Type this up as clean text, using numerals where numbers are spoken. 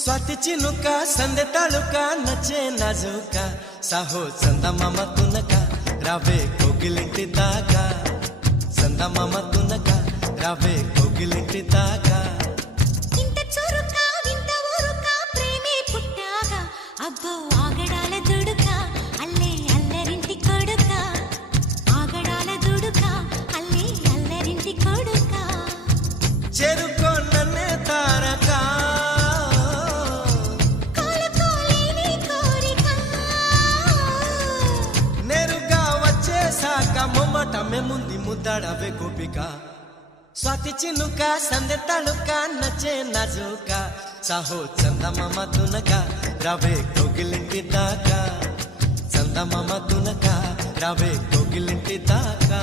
स्वाती चिनुका संदे तालुका नचे नाजुका साहो चंदमाम तुनका रावे कोगिलिंटी दागा चंदमाम तुनका रावे कोगिलिंटी दागा इंत चुरुका विंत ऊरुका प्रेमे पुट्टागा अब्बो आगडाల దుడుకా అల్లే అల్లరింటి కొడుకా ఆగడాల దుడుకా అల్లే అల్లరింటి కొడుకా చెరుకో నన్నే తారకా మొమ్మటమే ముందు ముద్దాడవే గోపిక స్వాతి చినుక సందె తళుక నచ్చే నాజుక సాహో చందమామ తునక రావే కోగిలింటి దాకా చందమామ తునక రావే కోగిలింటి దాకా